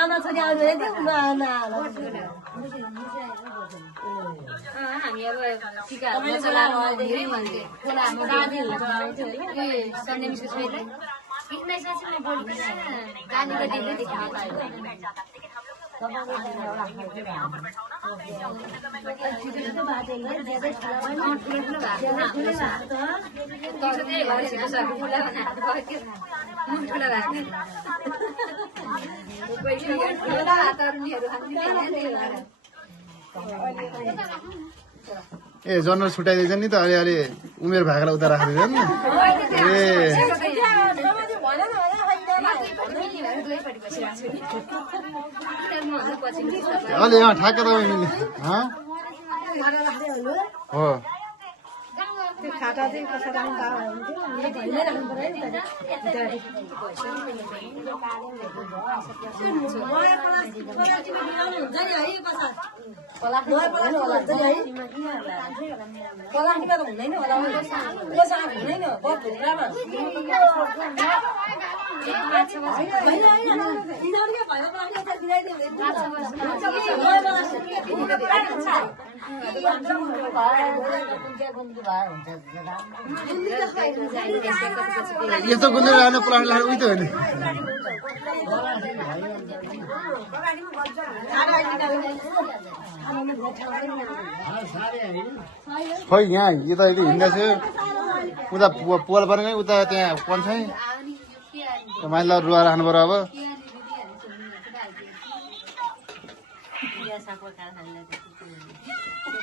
आमा छोरी आउनु थियो हामी अब टिकाहरू चलाएर धेरै भन्थे हाम्रो दादीहरू चलाउँथ्यो होइन सन्डे मिसको छोरीले 19 सालसम्म बोल्नु गाली त दिँदै देखाएको पायो ए जनरल छुट्याइदिन्छ नि त अलिअलि उमेर भएकोलाई उता राखिदिन्छ नि ए अलि ठ्याक्कै तपाईँ मिल्ने हो खाटा चाहिँ कसरी राख्नु भइनै राख्नु पर्यो नि पलाखीमा त हुँदैन होला हुँदैन यस्तो गुन्द्री लानु प्लान लानु उही त हो नि खै यहाँ यता यदि हिँड्दा थियो उता पोल पर्ने उता त्यहाँ पन्छ माइला रुवा राख्नु पर्यो अब